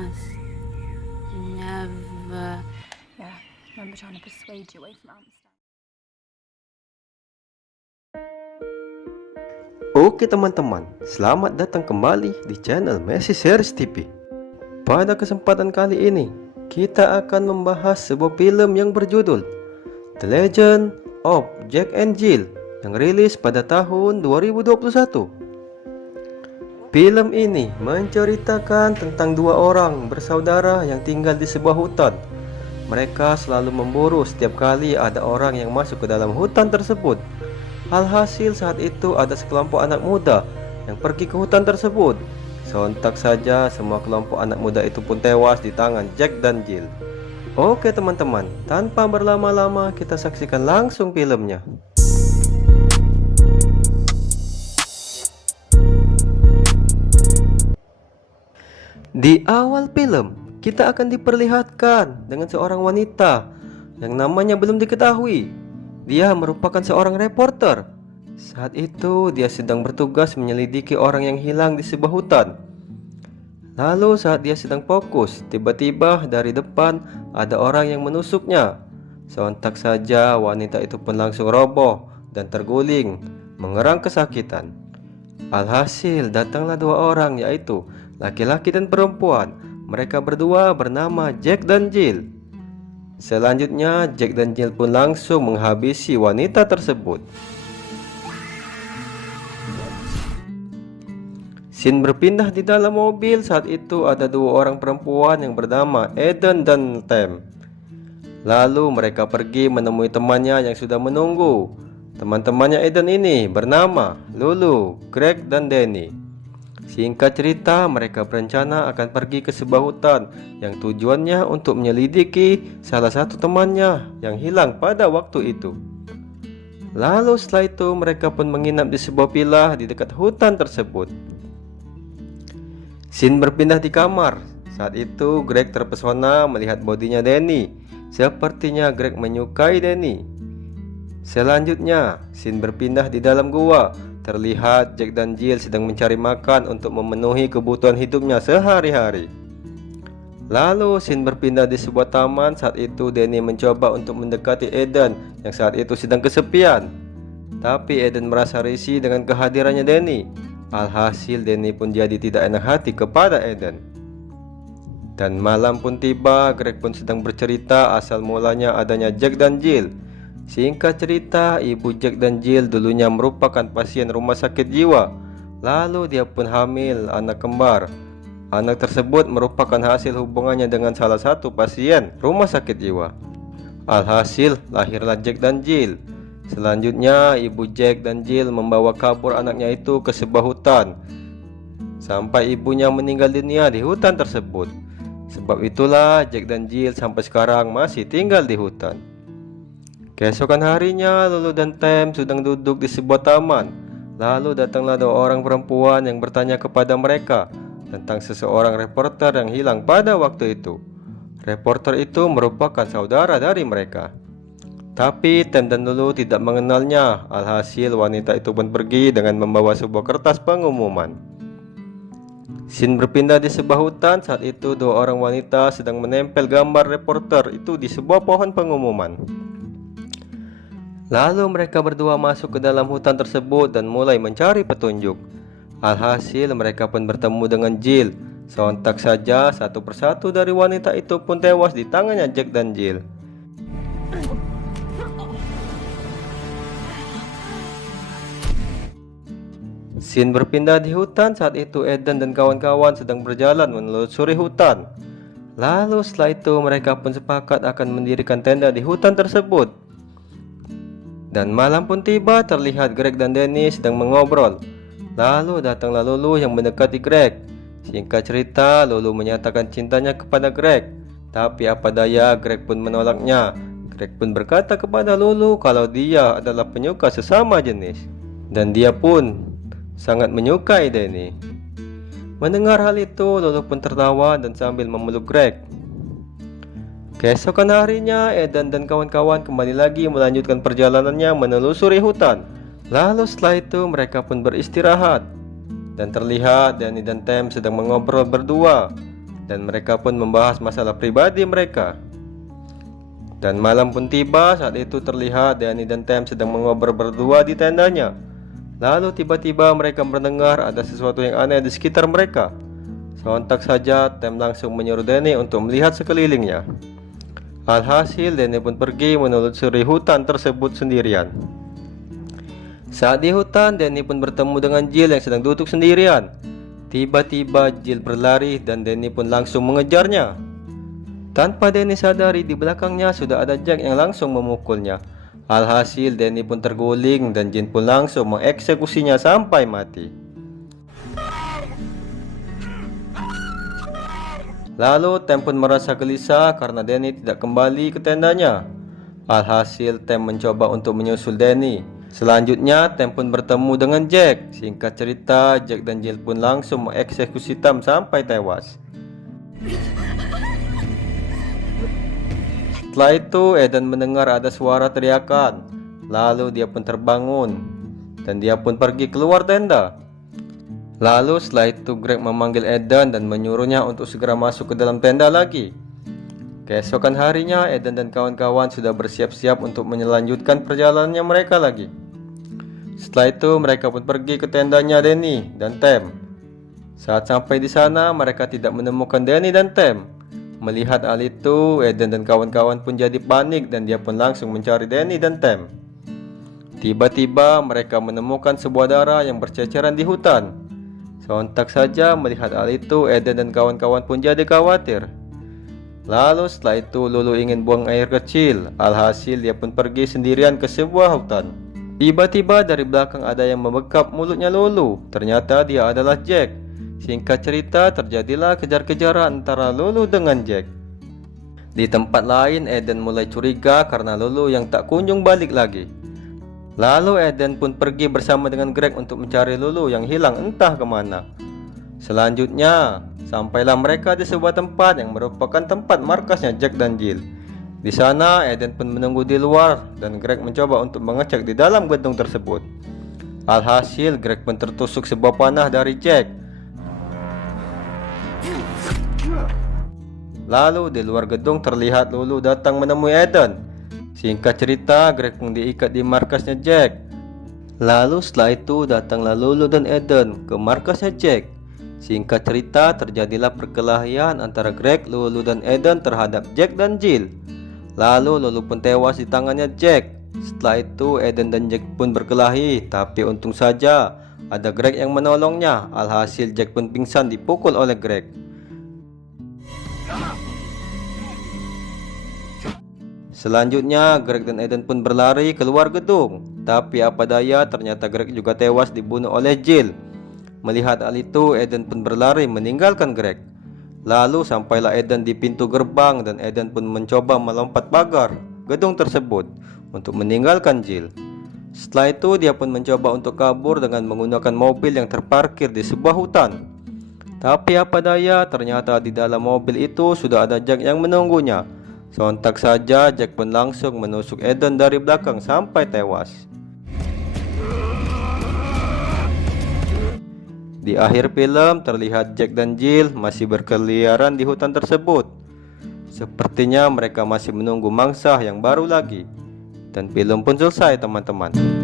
must never. Yeah, remember trying to persuade you away from Amsterdam. Oke teman-teman, selamat datang kembali di channel Messi Series TV. Pada kesempatan kali ini, kita akan membahas sebuah film yang berjudul The Legend of Jack and Jill yang rilis pada tahun 2021. Film ini menceritakan tentang dua orang bersaudara yang tinggal di sebuah hutan. Mereka selalu memburu setiap kali ada orang yang masuk ke dalam hutan tersebut. Alhasil saat itu ada sekelompok anak muda yang pergi ke hutan tersebut. Sontak saja semua kelompok anak muda itu pun tewas di tangan Jack dan Jill. Oke teman-teman, tanpa berlama-lama kita saksikan langsung filmnya. Di awal film, kita akan diperlihatkan dengan seorang wanita yang namanya belum diketahui. Dia merupakan seorang reporter. Saat itu dia sedang bertugas menyelidiki orang yang hilang di sebuah hutan. Lalu saat dia sedang fokus, tiba-tiba dari depan ada orang yang menusuknya. Sontak saja wanita itu pun langsung roboh dan terguling, mengerang kesakitan. Alhasil datanglah dua orang, yaitu laki-laki dan perempuan. Mereka berdua bernama Jack dan Jill. Selanjutnya Jack dan Jill pun langsung menghabisi wanita tersebut. Scene berpindah di dalam mobil. Saat itu ada dua orang perempuan yang bernama Eden dan Tem. Lalu mereka pergi menemui temannya yang sudah menunggu. Teman-temannya Eden ini bernama Lulu, Greg dan Danny. Singkat cerita, mereka berencana akan pergi ke sebuah hutan yang tujuannya untuk menyelidiki salah satu temannya yang hilang pada waktu itu. Lalu setelah itu mereka pun menginap di sebuah villa di dekat hutan tersebut. Scene berpindah di kamar. Saat itu Greg terpesona melihat bodinya Danny. Sepertinya Greg menyukai Danny. Selanjutnya, scene berpindah di dalam gua. Terlihat Jack dan Jill sedang mencari makan untuk memenuhi kebutuhan hidupnya sehari-hari. Lalu scene berpindah di sebuah taman. Saat itu Danny mencoba untuk mendekati Eden yang saat itu sedang kesepian. Tapi Eden merasa risih dengan kehadirannya Danny. Alhasil Danny pun jadi tidak enak hati kepada Eden. Dan malam pun tiba. Greg pun sedang bercerita asal mulanya adanya Jack dan Jill. Singkat cerita, ibu Jack dan Jill dulunya merupakan pasien rumah sakit jiwa. Lalu dia pun hamil anak kembar. Anak tersebut merupakan hasil hubungannya dengan salah satu pasien rumah sakit jiwa. Alhasil lahirlah Jack dan Jill. Selanjutnya ibu Jack dan Jill membawa kabur anaknya itu ke sebuah hutan, sampai ibunya meninggal dunia di hutan tersebut. Sebab itulah Jack dan Jill sampai sekarang masih tinggal di hutan. Keesokan harinya, Lulu dan Tem sedang duduk di sebuah taman. Lalu datanglah dua orang perempuan yang bertanya kepada mereka tentang seseorang reporter yang hilang pada waktu itu. Reporter itu merupakan saudara dari mereka. Tapi Tem dan Lulu tidak mengenalnya. Alhasil wanita itu pun pergi dengan membawa sebuah kertas pengumuman. Scene berpindah di sebuah hutan. Saat itu dua orang wanita sedang menempel gambar reporter itu di sebuah pohon pengumuman. Lalu mereka berdua masuk ke dalam hutan tersebut dan mulai mencari petunjuk. Alhasil mereka pun bertemu dengan Jill. Sontak saja satu persatu dari wanita itu pun tewas di tangannya Jack dan Jill. Scene berpindah di hutan. Saat itu Eden dan kawan-kawan sedang berjalan menelusuri hutan. Lalu setelah itu mereka pun sepakat akan mendirikan tenda di hutan tersebut. Dan malam pun tiba. Terlihat Greg dan Danny sedang mengobrol. Lalu datanglah Lulu yang mendekati Greg. Singkat cerita, Lulu menyatakan cintanya kepada Greg. Tapi apa daya, Greg pun menolaknya. Greg pun berkata kepada Lulu kalau dia adalah penyuka sesama jenis, dan dia pun sangat menyukai Danny. Mendengar hal itu, Lulu pun tertawa dan sambil memeluk Greg. Keesokan harinya, Eden dan kawan-kawan kembali lagi melanjutkan perjalanannya menelusuri hutan. Lalu setelah itu mereka pun beristirahat. Dan terlihat Danny dan Tem sedang mengobrol berdua. dan mereka pun membahas masalah pribadi mereka. Dan malam pun tiba. Saat itu terlihat Danny dan Tem sedang mengobrol berdua di tendanya. Lalu tiba-tiba mereka mendengar ada sesuatu yang aneh di sekitar mereka. Sontak saja Tem langsung menyuruh Danny untuk melihat sekelilingnya. Alhasil Danny pun pergi menelusuri hutan tersebut sendirian. Saat di hutan, Danny pun bertemu dengan Jill yang sedang duduk sendirian. Tiba-tiba Jill berlari dan Danny pun langsung mengejarnya. Tanpa Danny sadari, di belakangnya sudah ada Jack yang langsung memukulnya. Alhasil Danny pun terguling dan Jill pun langsung mengeksekusinya sampai mati. Lalu Tem pun merasa gelisah karena Danny tidak kembali ke tendanya. Alhasil Tem mencoba untuk menyusul Danny. Selanjutnya Tem pun bertemu dengan Jack. Singkat cerita, Jack dan Jill pun langsung mengeksekusi Tem sampai tewas. Setelah itu Eden mendengar ada suara teriakan. Lalu dia pun terbangun dan dia pun pergi keluar tenda. Lalu setelah itu Greg memanggil Eden dan menyuruhnya untuk segera masuk ke dalam tenda lagi. Keesokan harinya Eden dan kawan-kawan sudah bersiap-siap untuk melanjutkan perjalanannya mereka lagi. Setelah itu mereka pun pergi ke tendanya Danny dan Tem. Saat sampai di sana mereka tidak menemukan Danny dan Tem. Melihat hal itu, Eden dan kawan-kawan pun jadi panik dan dia pun langsung mencari Danny dan Tem. Tiba-tiba mereka menemukan sebuah darah yang berceceran di hutan. Sontak saja melihat hal itu, Eden dan kawan-kawan pun jadi khawatir. Lalu setelah itu Lulu ingin buang air kecil. Alhasil dia pun pergi sendirian ke sebuah hutan. Tiba-tiba dari belakang ada yang membekap mulutnya Lulu. Ternyata dia adalah Jack. Singkat cerita, terjadilah kejar-kejaran antara Lulu dengan Jack. Di tempat lain, Eden mulai curiga karena Lulu yang tak kunjung balik lagi. Lalu Eden pun pergi bersama dengan Greg untuk mencari Lulu yang hilang entah kemana. Selanjutnya, sampailah mereka di sebuah tempat yang merupakan tempat markasnya Jack dan Jill. Di sana, Eden pun menunggu di luar dan Greg mencoba untuk mengecek di dalam gedung tersebut. Alhasil, Greg pun tertusuk sebuah panah dari Jack. Lalu di luar gedung terlihat Lulu datang menemui Eden. Singkat cerita, Greg pun diikat di markasnya Jack. Lalu setelah itu datanglah Lulu dan Eden ke markasnya Jack. Singkat cerita, terjadilah perkelahian antara Greg, Lulu dan Eden terhadap Jack dan Jill. Lalu Lulu pun tewas di tangannya Jack. Setelah itu Eden dan Jack pun berkelahi, tapi untung saja ada Greg yang menolongnya. Alhasil Jack pun pingsan dipukul oleh Greg. Selanjutnya Greg dan Eden pun berlari keluar gedung. Tapi apa daya, ternyata Greg juga tewas dibunuh oleh Jill. Melihat hal itu, Eden pun berlari meninggalkan Greg. Lalu sampailah Eden di pintu gerbang dan Eden pun mencoba melompat pagar gedung tersebut untuk meninggalkan Jill. Setelah itu dia pun mencoba untuk kabur dengan menggunakan mobil yang terparkir di sebuah hutan. Tapi apa daya, ternyata di dalam mobil itu sudah ada Jack yang menunggunya. Sontak saja Jack pun langsung menusuk Eden dari belakang sampai tewas. Di akhir film terlihat Jack dan Jill masih berkeliaran di hutan tersebut. Sepertinya mereka masih menunggu mangsa yang baru lagi. Dan film pun selesai teman-teman.